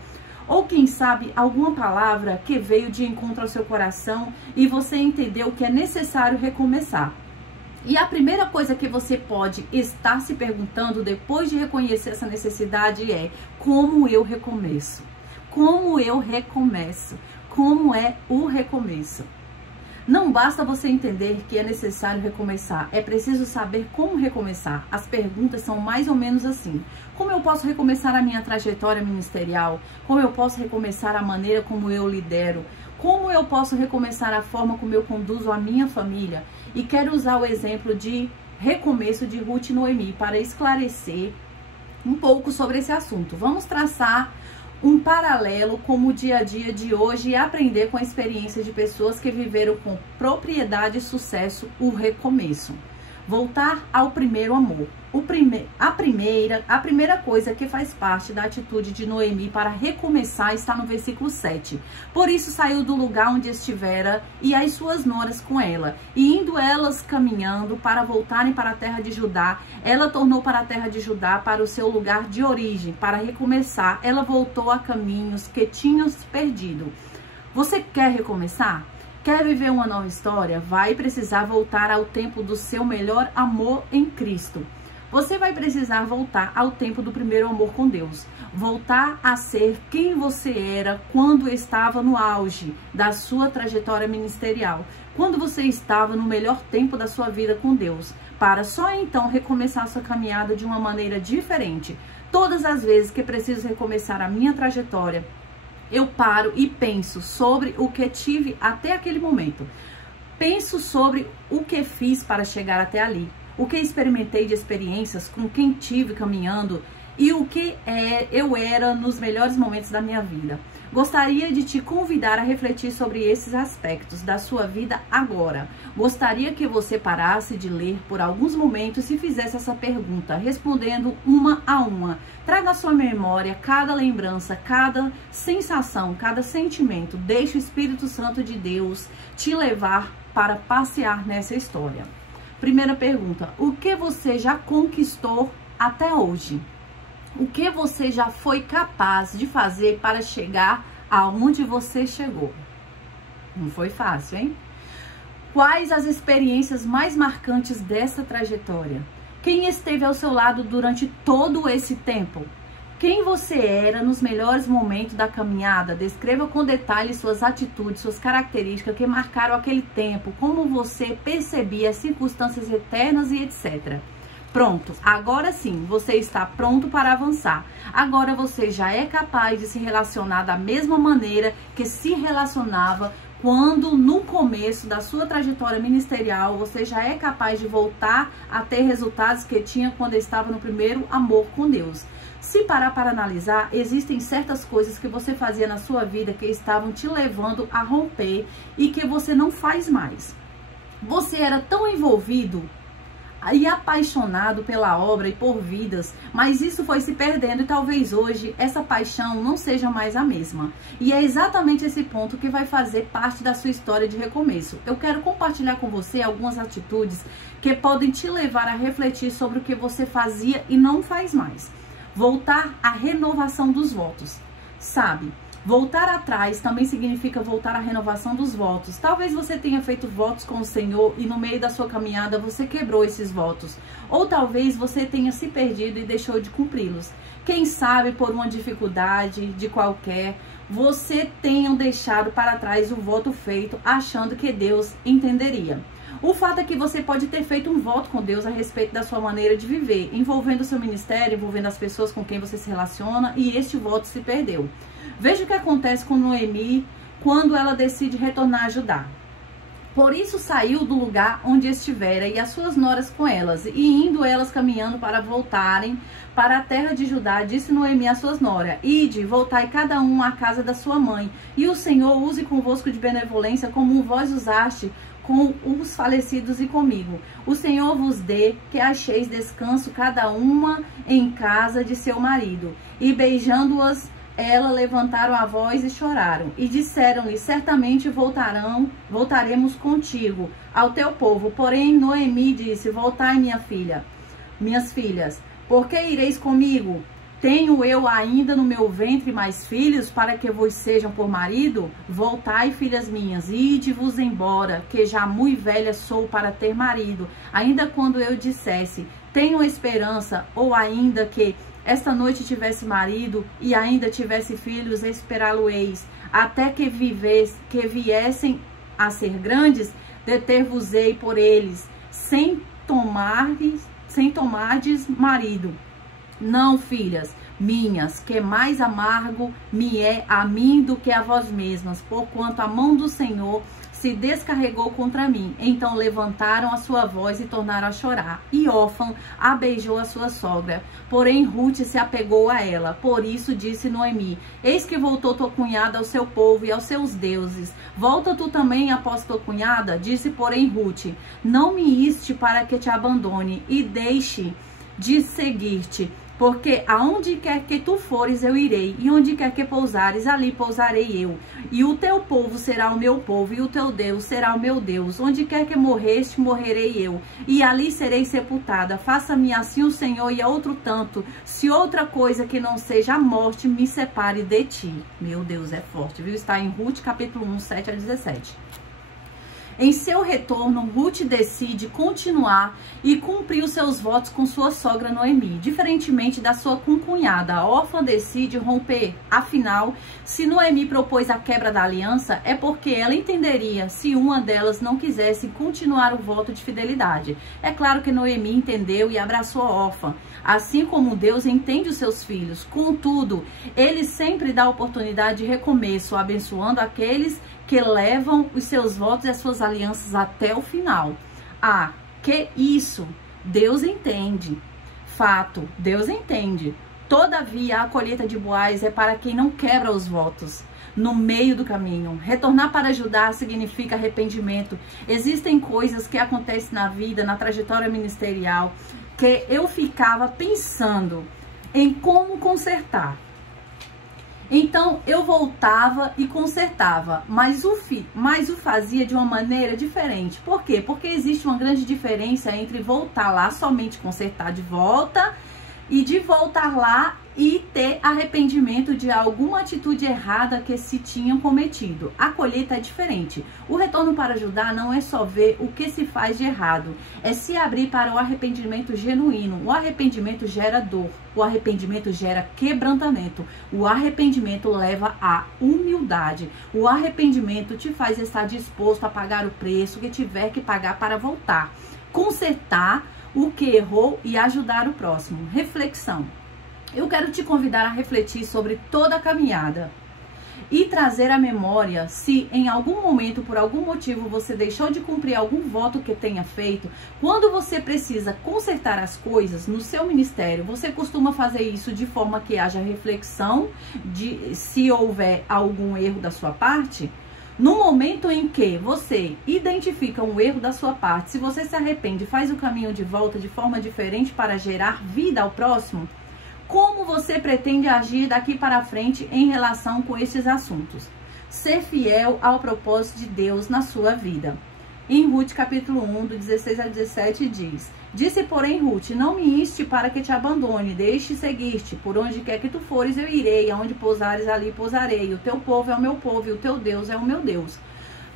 ou quem sabe alguma palavra que veio de encontro ao seu coração e você entendeu que é necessário recomeçar. E a primeira coisa que você pode estar se perguntando depois de reconhecer essa necessidade é: como eu recomeço? Como eu recomeço? Como é o recomeço? Não basta você entender que é necessário recomeçar, é preciso saber como recomeçar. As perguntas são mais ou menos assim: como eu posso recomeçar a minha trajetória ministerial? Como eu posso recomeçar a maneira como eu lidero? Como eu posso recomeçar a forma como eu conduzo a minha família? E quero usar o exemplo de recomeço de Ruth e Noemi para esclarecer um pouco sobre esse assunto. Vamos traçar um paralelo com o dia a dia de hoje e aprender com a experiência de pessoas que viveram com propriedade e sucesso o recomeço. Voltar ao primeiro amor. A primeira coisa que faz parte da atitude de Noemi para recomeçar está no versículo 7. Por isso saiu do lugar onde estivera e as suas noras com ela. E indo elas caminhando para voltarem para a terra de Judá, ela tornou para a terra de Judá, para o seu lugar de origem, para recomeçar. Ela voltou a caminhos que tinham se perdido. Você quer recomeçar? Quer viver uma nova história? Vai precisar voltar ao tempo do seu melhor amor em Cristo. Você vai precisar voltar ao tempo do primeiro amor com Deus. Voltar a ser quem você era quando estava no auge da sua trajetória ministerial. Quando você estava no melhor tempo da sua vida com Deus. Para só então recomeçar a sua caminhada de uma maneira diferente. Todas as vezes que preciso recomeçar a minha trajetória, eu paro e penso sobre o que tive até aquele momento. Penso sobre o que fiz para chegar até ali. O que experimentei de experiências, com quem tive caminhando e o que eu era nos melhores momentos da minha vida. Gostaria de te convidar a refletir sobre esses aspectos da sua vida agora. Gostaria que você parasse de ler por alguns momentos e fizesse essa pergunta, respondendo uma a uma. Traga à sua memória cada lembrança, cada sensação, cada sentimento. Deixe o Espírito Santo de Deus te levar para passear nessa história. Primeira pergunta: o que você já conquistou até hoje? O que você já foi capaz de fazer para chegar aonde você chegou? Não foi fácil, hein? Quais as experiências mais marcantes dessa trajetória? Quem esteve ao seu lado durante todo esse tempo? Quem você era nos melhores momentos da caminhada? Descreva com detalhes suas atitudes, suas características que marcaram aquele tempo, como você percebia as circunstâncias eternas e etc. Pronto, agora sim, você está pronto para avançar. Agora você já é capaz de se relacionar da mesma maneira que se relacionava quando no começo da sua trajetória ministerial você já é capaz de voltar a ter resultados que tinha quando estava no primeiro amor com Deus. Se parar para analisar, existem certas coisas que você fazia na sua vida que estavam te levando a romper e que você não faz mais. Você era tão envolvido e apaixonado pela obra e por vidas, mas isso foi se perdendo e talvez hoje essa paixão não seja mais a mesma. E é exatamente esse ponto que vai fazer parte da sua história de recomeço. Eu quero compartilhar com você algumas atitudes que podem te levar a refletir sobre o que você fazia e não faz mais. Voltar à renovação dos votos. Sabe? Voltar atrás também significa voltar à renovação dos votos. Talvez você tenha feito votos com o Senhor e no meio da sua caminhada você quebrou esses votos. Ou talvez você tenha se perdido e deixou de cumpri-los. Quem sabe por uma dificuldade de qualquer, você tenha deixado para trás o voto feito achando que Deus entenderia. O fato é que você pode ter feito um voto com Deus a respeito da sua maneira de viver, envolvendo o seu ministério, envolvendo as pessoas com quem você se relaciona, e este voto se perdeu. Veja o que acontece com Noemi quando ela decide retornar a Judá. Por isso saiu do lugar onde estivera e as suas noras com elas, e indo elas caminhando para voltarem para a terra de Judá, disse Noemi às suas noras: Ide, voltai cada um à casa da sua mãe, e o Senhor use convosco de benevolência como vós usaste com os falecidos e comigo. O Senhor vos dê que acheis descanso cada uma em casa de seu marido. E beijando-as, ela levantaram a voz e choraram, e disseram-lhe: certamente voltaremos contigo ao teu povo. Porém Noemi disse: voltai, minhas filhas, por que ireis comigo? Tenho eu ainda no meu ventre mais filhos para que vos sejam por marido? Voltai, filhas minhas, ide-vos embora, que já muito velha sou para ter marido. Ainda quando eu dissesse: tenho esperança, ou ainda que esta noite tivesse marido e ainda tivesse filhos, esperá-lo-eis, até que viessem a ser grandes, deter-vos-ei por eles, sem tomardes marido. Não, filhas minhas, que mais amargo me é a mim do que a vós mesmas, porquanto a mão do Senhor se descarregou contra mim. Então levantaram a sua voz e tornaram a chorar. E Orfã a beijou a sua sogra. Porém Ruth se apegou a ela. Por isso disse Noemi: eis que voltou tua cunhada ao seu povo e aos seus deuses. Volta tu também após tua cunhada? Disse porém Ruth: não me iste para que te abandone e deixe de seguir-te. Porque aonde quer que tu fores, eu irei, e onde quer que pousares, ali pousarei eu. E o teu povo será o meu povo, e o teu Deus será o meu Deus. Onde quer que morreste, morrerei eu, e ali serei sepultada. Faça-me assim o Senhor, e a outro tanto, se outra coisa que não seja a morte me separe de ti. Meu Deus, é forte, viu? Está em Ruth, capítulo 1, 7 a 17. Em seu retorno, Ruth decide continuar e cumprir os seus votos com sua sogra Noemi, diferentemente da sua concunhada. Orfã decide romper. Afinal, se Noemi propôs a quebra da aliança, é porque ela entenderia se uma delas não quisesse continuar o voto de fidelidade. É claro que Noemi entendeu e abraçou a Orfã, assim como Deus entende os seus filhos. Contudo, ele sempre dá oportunidade de recomeço, abençoando aqueles que levam os seus votos e as suas alianças até o final. Ah, que isso! Deus entende. Fato, Deus entende. Todavia, a colheita de Boaz é para quem não quebra os votos no meio do caminho. Retornar para ajudar significa arrependimento. Existem coisas que acontecem na vida, na trajetória ministerial, que eu ficava pensando em como consertar. Então eu voltava e consertava, mas o fazia de uma maneira diferente. Por quê? Porque existe uma grande diferença entre voltar lá, somente consertar de volta, e de voltar lá e ter arrependimento de alguma atitude errada que se tinham cometido. A colheita é diferente. O retorno para ajudar não é só ver o que se faz de errado, é se abrir para o arrependimento genuíno. O arrependimento gera dor, o arrependimento gera quebrantamento, o arrependimento leva à humildade, o arrependimento te faz estar disposto a pagar o preço que tiver que pagar para voltar, consertar o que errou e ajudar o próximo. Reflexão. Eu quero te convidar a refletir sobre toda a caminhada e trazer à memória se em algum momento, por algum motivo, você deixou de cumprir algum voto que tenha feito. Quando você precisa consertar as coisas no seu ministério, você costuma fazer isso de forma que haja reflexão de se houver algum erro da sua parte? No momento em que você identifica um erro da sua parte, se você se arrepende, faz o caminho de volta de forma diferente para gerar vida ao próximo, como você pretende agir daqui para frente em relação com esses assuntos? Ser fiel ao propósito de Deus na sua vida. Em Ruth capítulo 1, do 16 a 17 diz: Disse, porém, Ruth, não me inste para que te abandone, deixe seguir-te, por onde quer que tu fores eu irei, aonde pousares ali pousarei, o teu povo é o meu povo e o teu Deus é o meu Deus.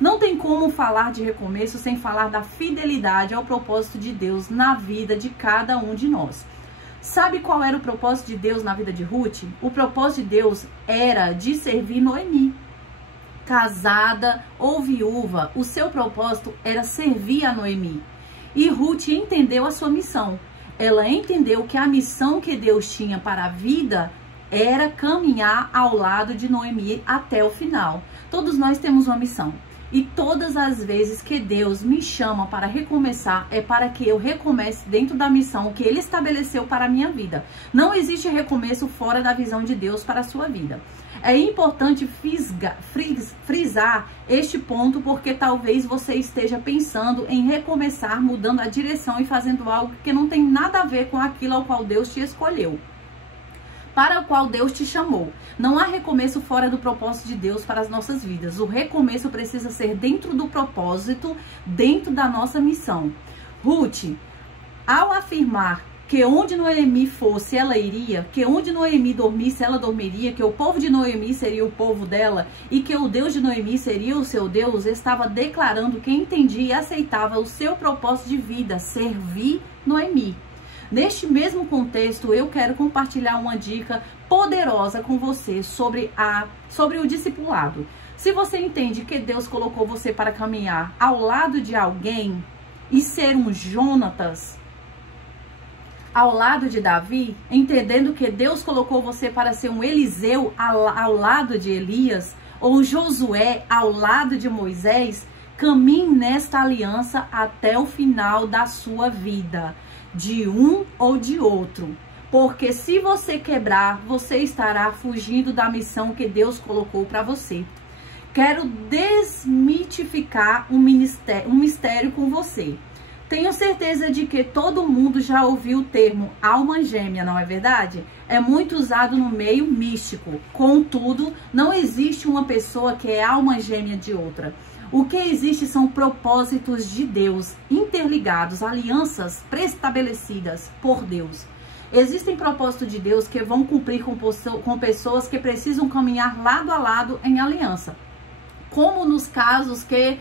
Não tem como falar de recomeço sem falar da fidelidade ao propósito de Deus na vida de cada um de nós. Sabe qual era o propósito de Deus na vida de Ruth? O propósito de Deus era de servir Noemi. Casada ou viúva, o seu propósito era servir a Noemi. E Ruth entendeu a sua missão. Ela entendeu que a missão que Deus tinha para a vida era caminhar ao lado de Noemi até o final. Todos nós temos uma missão. E todas as vezes que Deus me chama para recomeçar, é para que eu recomece dentro da missão que Ele estabeleceu para a minha vida. Não existe recomeço fora da visão de Deus para a sua vida. É importante frisar este ponto, porque talvez você esteja pensando em recomeçar, mudando a direção e fazendo algo que não tem nada a ver com aquilo ao qual Deus te escolheu, para o qual Deus te chamou. Não há recomeço fora do propósito de Deus para as nossas vidas. O recomeço precisa ser dentro do propósito, dentro da nossa missão. Ruth, ao afirmar que onde Noemi fosse, ela iria, que onde Noemi dormisse, ela dormiria, que o povo de Noemi seria o povo dela e que o Deus de Noemi seria o seu Deus, estava declarando que entendia e aceitava o seu propósito de vida, servir Noemi. Neste mesmo contexto, eu quero compartilhar uma dica poderosa com você sobre o discipulado. Se você entende que Deus colocou você para caminhar ao lado de alguém e ser um Jonatas ao lado de Davi, entendendo que Deus colocou você para ser um Eliseu ao lado de Elias, ou Josué ao lado de Moisés, caminhe nesta aliança até o final da sua vida, de um ou de outro. Porque se você quebrar, você estará fugindo da missão que Deus colocou para você. Quero desmitificar um mistério com você. Tenho certeza de que todo mundo já ouviu o termo alma gêmea, não é verdade? É muito usado no meio místico. Contudo, não existe uma pessoa que é alma gêmea de outra. O que existe são propósitos de Deus, interligados, alianças preestabelecidas por Deus. Existem propósitos de Deus que vão cumprir com pessoas que precisam caminhar lado a lado em aliança. Como nos casos que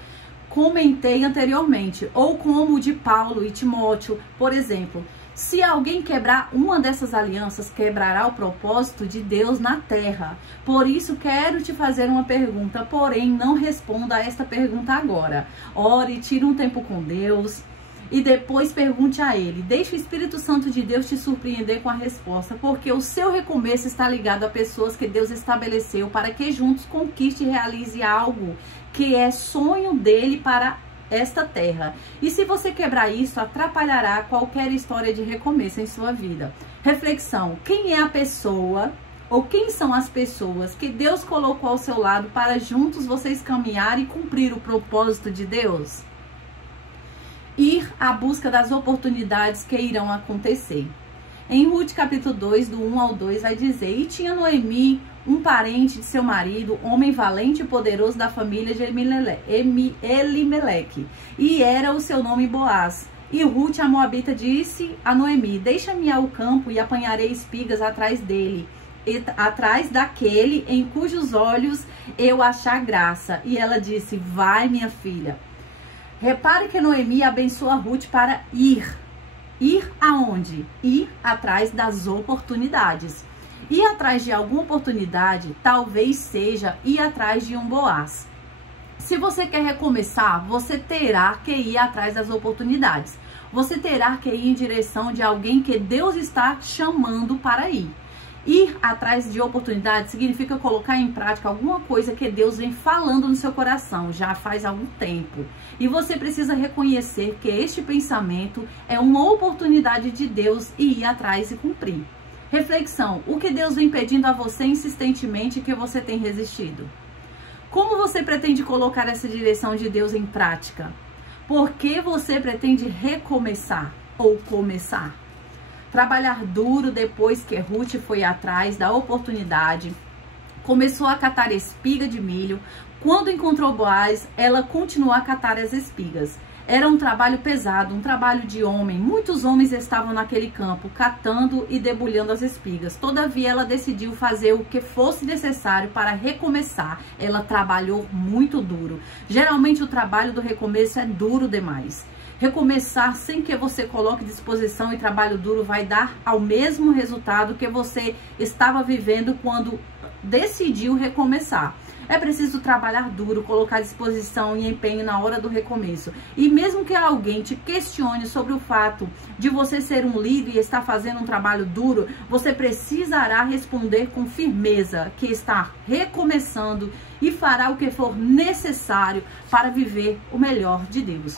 comentei anteriormente, ou como o de Paulo e Timóteo, por exemplo. Se alguém quebrar uma dessas alianças, quebrará o propósito de Deus na terra. Por isso, quero te fazer uma pergunta, porém, não responda a esta pergunta agora. Ore, tire um tempo com Deus e depois pergunte a Ele. Deixe o Espírito Santo de Deus te surpreender com a resposta, porque o seu recomeço está ligado a pessoas que Deus estabeleceu para que juntos conquiste e realize algo que é sonho dele para esta terra. E se você quebrar isso, atrapalhará qualquer história de recomeço em sua vida. Reflexão: quem é a pessoa ou quem são as pessoas que Deus colocou ao seu lado para juntos vocês caminhar e cumprir o propósito de Deus? Ir à busca das oportunidades que irão acontecer. Em Ruth capítulo 2, do 1 ao 2, vai dizer: E tinha Noemi um parente de seu marido, homem valente e poderoso da família de Elimeleque, e era o seu nome Boaz. E Ruth, a moabita, disse a Noemi: Deixa-me ao campo e apanharei espigas atrás dele, atrás daquele em cujos olhos eu achar graça. E ela disse: Vai, minha filha. Repare que Noemi abençoa Ruth para ir. Ir aonde? Ir atrás das oportunidades. Ir atrás de alguma oportunidade talvez seja ir atrás de um Boaz. Se você quer recomeçar, você terá que ir atrás das oportunidades. Você terá que ir em direção de alguém que Deus está chamando para ir. Ir atrás de oportunidades significa colocar em prática alguma coisa que Deus vem falando no seu coração já faz algum tempo. E você precisa reconhecer que este pensamento é uma oportunidade de Deus e ir atrás e cumprir. Reflexão: o que Deus vem pedindo a você insistentemente que você tem resistido? Como você pretende colocar essa direção de Deus em prática? Por que você pretende recomeçar ou começar? Trabalhar duro depois que Ruth foi atrás da oportunidade, começou a catar espiga de milho. Quando encontrou Boaz, ela continuou a catar as espigas. Era um trabalho pesado, um trabalho de homem. Muitos homens estavam naquele campo, catando e debulhando as espigas. Todavia, ela decidiu fazer o que fosse necessário para recomeçar. Ela trabalhou muito duro. Geralmente, o trabalho do recomeço é duro demais. Recomeçar sem que você coloque disposição e trabalho duro vai dar ao mesmo resultado que você estava vivendo quando decidiu recomeçar. É preciso trabalhar duro, colocar disposição e empenho na hora do recomeço. E mesmo que alguém te questione sobre o fato de você ser um líder e estar fazendo um trabalho duro, você precisará responder com firmeza que está recomeçando e fará o que for necessário para viver o melhor de Deus.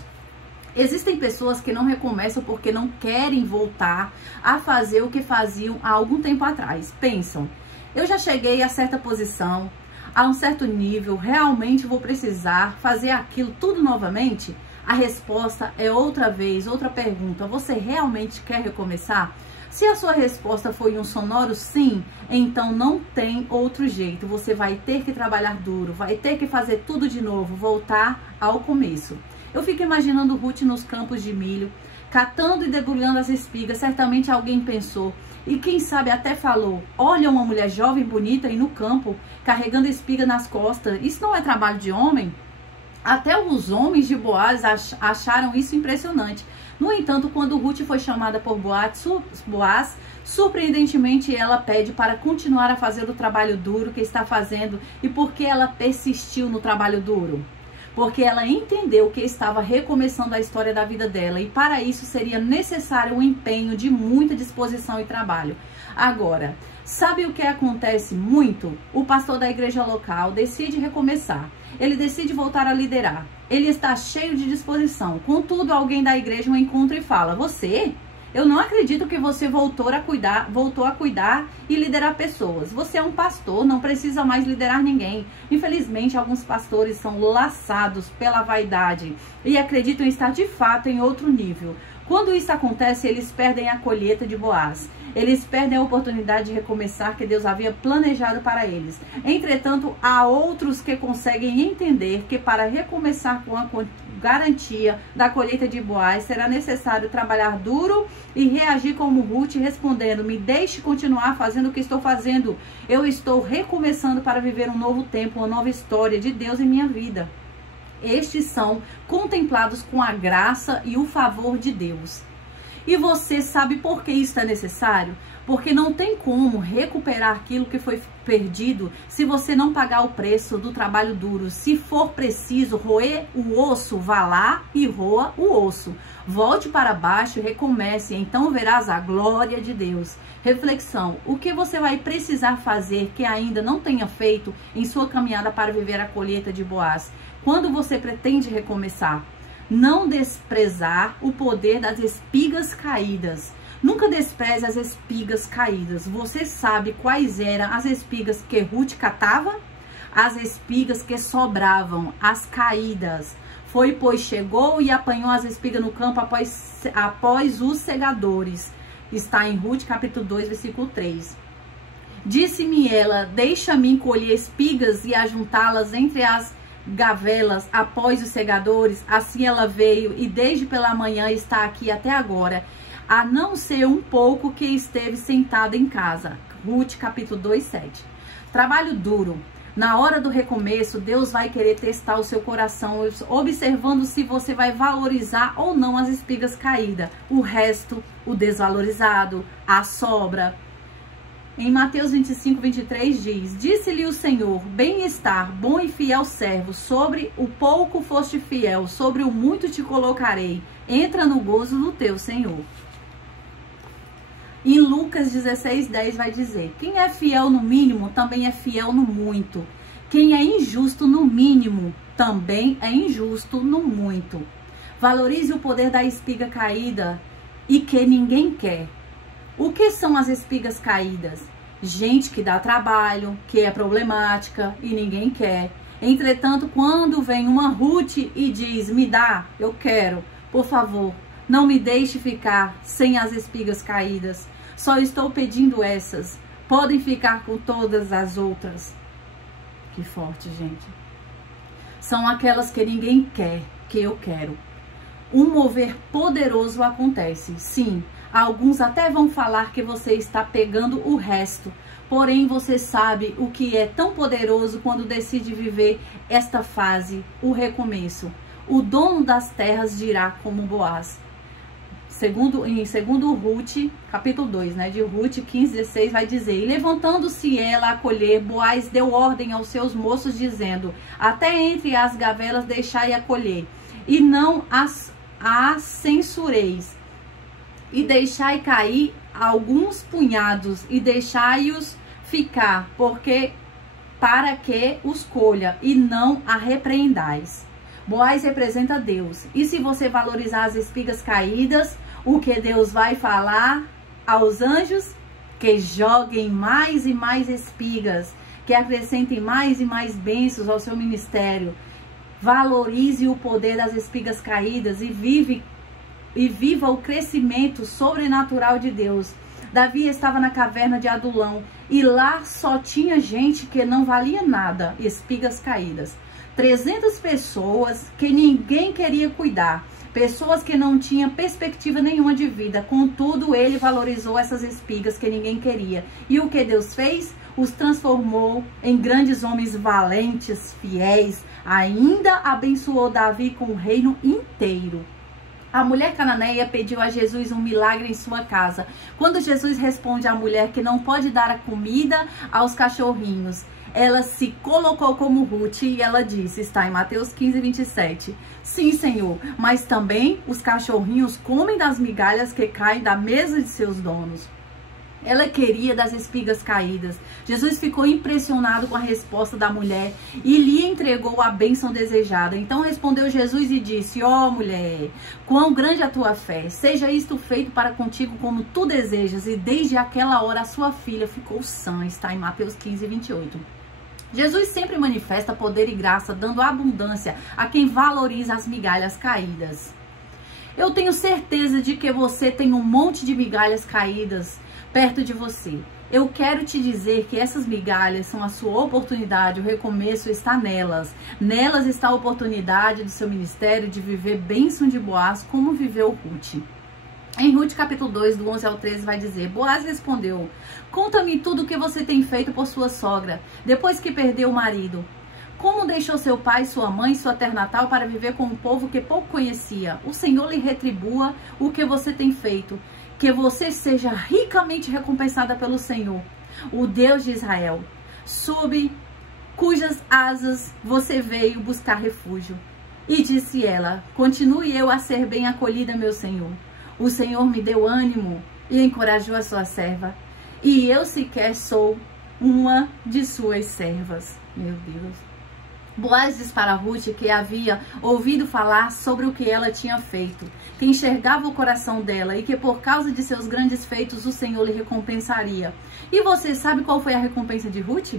Existem pessoas que não recomeçam porque não querem voltar a fazer o que faziam há algum tempo atrás. Pensam, eu já cheguei a certa posição, a um certo nível, realmente vou precisar fazer aquilo tudo novamente? A resposta é outra vez, outra pergunta. Você realmente quer recomeçar? Se a sua resposta foi um sonoro sim, então não tem outro jeito. Você vai ter que trabalhar duro, vai ter que fazer tudo de novo, voltar ao começo. Eu fico imaginando Ruth nos campos de milho, catando e debulhando as espigas. Certamente alguém pensou, e quem sabe até falou, olha uma mulher jovem, bonita aí no campo, carregando espiga nas costas. Isso não é trabalho de homem? Até os homens de Boaz acharam isso impressionante. No entanto, quando Ruth foi chamada por Boaz, surpreendentemente ela pede para continuar a fazer o trabalho duro que está fazendo. E por que ela persistiu no trabalho duro? Porque ela entendeu que estava recomeçando a história da vida dela e para isso seria necessário um empenho de muita disposição e trabalho. Agora, sabe o que acontece muito? O pastor da igreja local decide recomeçar, ele decide voltar a liderar, ele está cheio de disposição, contudo alguém da igreja o encontra e fala, você... Eu não acredito que você voltou a cuidar e liderar pessoas. Você é um pastor, não precisa mais liderar ninguém. Infelizmente, alguns pastores são laçados pela vaidade e acreditam estar de fato em outro nível. Quando isso acontece, eles perdem a colheita de Boaz. Eles perdem a oportunidade de recomeçar que Deus havia planejado para eles. Entretanto, há outros que conseguem entender que para recomeçar com a garantia da colheita de Boaz, será necessário trabalhar duro e reagir como Ruth, respondendo, me deixe continuar fazendo o que estou fazendo. Eu estou recomeçando para viver um novo tempo, uma nova história de Deus em minha vida. Estes são contemplados com a graça e o favor de Deus. E você sabe por que isso é necessário? Porque não tem como recuperar aquilo que foi perdido se você não pagar o preço do trabalho duro. Se for preciso roer o osso, vá lá e roa o osso. Volte para baixo e recomece, então verás a glória de Deus. Reflexão, o que você vai precisar fazer que ainda não tenha feito em sua caminhada para viver a colheita de Boaz? Quando você pretende recomeçar? Não desprezar o poder das espigas caídas. Nunca despreze as espigas caídas. Você sabe quais eram as espigas que Ruth catava? As espigas que sobravam, as caídas. Foi, pois, chegou e apanhou as espigas no campo após os segadores. Está em Ruth, capítulo 2, versículo 3. Disse-me ela, deixa-me colher espigas e ajuntá-las entre as gavelas após os segadores. Assim ela veio e desde pela manhã está aqui até agora, a não ser um pouco que esteve sentada em casa. Ruth, capítulo 2, 7. Trabalho duro. Na hora do recomeço, Deus vai querer testar o seu coração, observando se você vai valorizar ou não as espigas caídas. O resto, o desvalorizado, a sobra. Em Mateus 25, 23 diz, disse-lhe o Senhor, bem-estar, bom e fiel servo, sobre o pouco foste fiel, sobre o muito te colocarei. Entra no gozo do teu Senhor. Em Lucas 16, 10 vai dizer, quem é fiel no mínimo, também é fiel no muito. Quem é injusto no mínimo, também é injusto no muito. Valorize o poder da espiga caída e que ninguém quer. O que são as espigas caídas? gente que dá trabalho, que é problemática e ninguém quer. Entretanto, quando vem uma Ruth e diz, me dá, eu quero, por favor, não me deixe ficar sem as espigas caídas. Só estou pedindo essas. Podem ficar com todas as outras. Que forte, gente. São aquelas que ninguém quer, que eu quero. Um mover poderoso acontece. Sim, alguns até vão falar que você está pegando o resto. Porém, você sabe o que é tão poderoso quando decide viver esta fase, o recomeço. O dono das terras dirá como Boaz. Em segundo Ruth, capítulo 2, de Ruth 15:16, vai dizer: e levantando-se ela a colher, Boaz deu ordem aos seus moços, dizendo: até entre as gavelas deixai a colher, e não as censureis, e deixai cair alguns punhados, e deixai-os ficar, para que os colha, e não a repreendais. Boaz representa Deus. E se você valorizar as espigas caídas, o que Deus vai falar aos anjos? Que joguem mais e mais espigas, que acrescentem mais e mais bênçãos ao seu ministério. Valorize o poder das espigas caídas e viva o crescimento sobrenatural de Deus. Davi estava na caverna de Adulão e lá só tinha gente que não valia nada, espigas caídas. 300 pessoas que ninguém queria cuidar, pessoas que não tinham perspectiva nenhuma de vida. Contudo, ele valorizou essas espigas que ninguém queria. E o que Deus fez? Os transformou em grandes homens valentes, fiéis. Ainda abençoou Davi com o reino inteiro. A mulher cananeia pediu a Jesus um milagre em sua casa. Quando Jesus responde à mulher que não pode dar a comida aos cachorrinhos, ela se colocou como Ruth e ela disse, está em Mateus 15:27, sim, Senhor, mas também os cachorrinhos comem das migalhas que caem da mesa de seus donos. Ela queria das espigas caídas. Jesus ficou impressionado com a resposta da mulher e lhe entregou a bênção desejada. Então respondeu Jesus e disse, ó mulher, quão grande a tua fé, seja isto feito para contigo como tu desejas. E desde aquela hora a sua filha ficou sã, está em Mateus 15:28. Jesus sempre manifesta poder e graça, dando abundância a quem valoriza as migalhas caídas. Eu tenho certeza de que você tem um monte de migalhas caídas perto de você. Eu quero te dizer que essas migalhas são a sua oportunidade, o recomeço está nelas. Nelas está a oportunidade do seu ministério de viver bênção de Boaz como viveu Ruth. Em Ruth capítulo 2, do 11 ao 13, vai dizer, Boaz respondeu, conta-me tudo o que você tem feito por sua sogra, depois que perdeu o marido. Como deixou seu pai, sua mãe, sua terra natal para viver com um povo que pouco conhecia? O Senhor lhe retribua o que você tem feito, que você seja ricamente recompensada pelo Senhor, o Deus de Israel, sob cujas asas você veio buscar refúgio. E disse ela, continue eu a ser bem acolhida, meu Senhor. O Senhor me deu ânimo e encorajou a sua serva, e eu sequer sou uma de suas servas. Meu Deus. Boaz diz para Ruth que havia ouvido falar sobre o que ela tinha feito, que enxergava o coração dela e que por causa de seus grandes feitos o Senhor lhe recompensaria. E você sabe qual foi a recompensa de Ruth?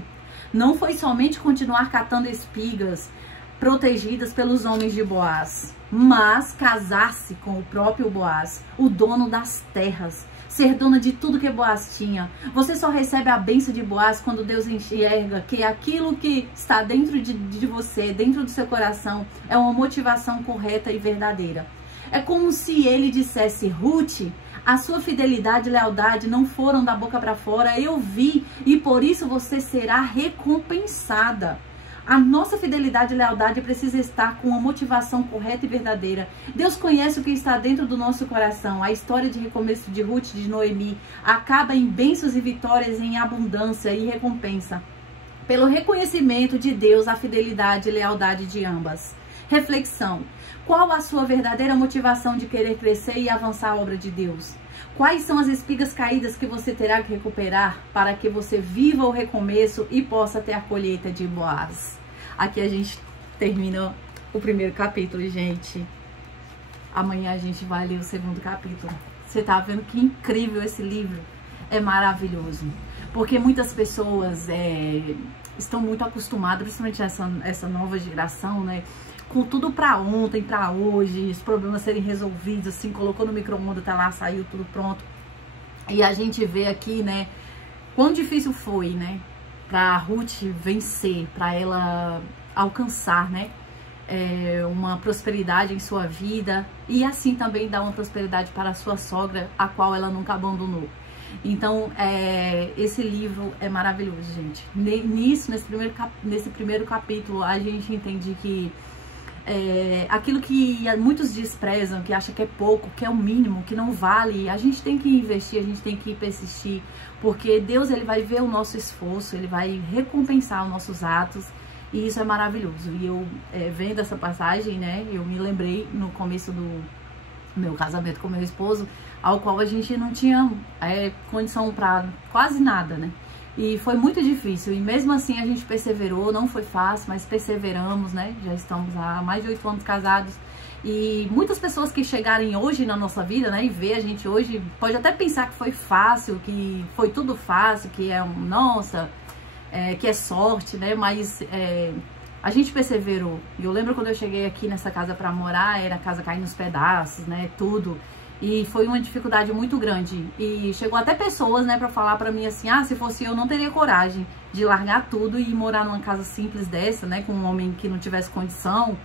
Não foi somente continuar catando espigas protegidas pelos homens de Boaz, mas casar-se com o próprio Boaz, o dono das terras, ser dona de tudo que Boaz tinha. Você só recebe a bênção de Boaz quando Deus enxerga que aquilo que está dentro de você, dentro do seu coração, é uma motivação correta e verdadeira. É como se ele dissesse, Ruth, a sua fidelidade e lealdade não foram da boca para fora, eu vi, e por isso você será recompensada. A nossa fidelidade e lealdade precisa estar com uma motivação correta e verdadeira. Deus conhece o que está dentro do nosso coração. A história de recomeço de Ruth, de Noemi, acaba em bênçãos e vitórias, em abundância e recompensa. Pelo reconhecimento de Deus, a fidelidade e lealdade de ambas. Reflexão. Qual a sua verdadeira motivação de querer crescer e avançar a obra de Deus? Quais são as espigas caídas que você terá que recuperar para que você viva o recomeço e possa ter a colheita de Boaz? Aqui a gente termina o primeiro capítulo, gente. Amanhã a gente vai ler o segundo capítulo. Você tá vendo que incrível esse livro? É maravilhoso. porque muitas pessoas estão muito acostumadas, principalmente essa nova geração, né, com tudo pra ontem, pra hoje, os problemas serem resolvidos, assim, colocou no micro-ondas, tá lá, saiu tudo pronto. E a gente vê aqui, né, quão difícil foi, né, pra Ruth vencer, pra ela alcançar, né, uma prosperidade em sua vida e assim também dar uma prosperidade para a sua sogra, a qual ela nunca abandonou. Então, esse livro é maravilhoso, gente. Nesse primeiro capítulo, a gente entende que aquilo que muitos desprezam, que acham que é pouco, que é o mínimo, que não vale, a gente tem que investir, a gente tem que persistir, porque Deus, ele vai ver o nosso esforço, ele vai recompensar os nossos atos, e isso é maravilhoso. E eu, vendo essa passagem, né, eu me lembrei no começo do meu casamento com meu esposo, ao qual a gente não tinha condição para quase nada, né? E foi muito difícil, e mesmo assim a gente perseverou, não foi fácil, mas perseveramos, né? Já estamos há mais de 8 anos casados, e muitas pessoas que chegarem hoje na nossa vida, né, e ver a gente hoje, pode até pensar que foi fácil, que foi tudo fácil, que que é sorte, né? Mas a gente perseverou. E eu lembro quando eu cheguei aqui nessa casa pra morar, era a casa caindo nos pedaços, né? Tudo. E foi uma dificuldade muito grande. E chegou até pessoas, né, pra falar pra mim assim, se fosse eu, não teria coragem de largar tudo e morar numa casa simples dessa, né, com um homem que não tivesse condição.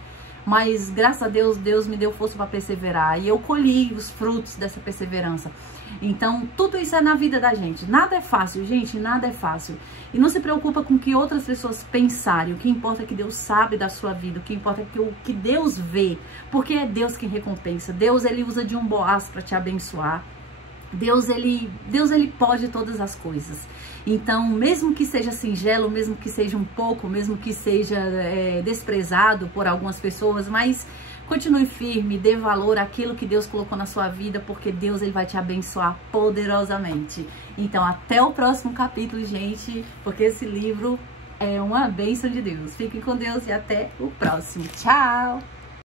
Mas, graças a Deus, Deus me deu força para perseverar. E eu colhi os frutos dessa perseverança. Então, tudo isso é na vida da gente. Nada é fácil, gente, nada é fácil. E não se preocupa com o que outras pessoas pensarem. O que importa é que Deus sabe da sua vida. O que importa é o que Deus vê. Porque é Deus quem recompensa. Deus, ele usa de um Boaz para te abençoar. Deus ele pode todas as coisas. Então, mesmo que seja singelo, mesmo que seja um pouco, mesmo que seja desprezado por algumas pessoas, mas continue firme, dê valor àquilo que Deus colocou na sua vida, porque Deus, ele vai te abençoar poderosamente. Então, até o próximo capítulo, gente, porque esse livro é uma bênção de Deus. Fiquem com Deus e até o próximo. Tchau!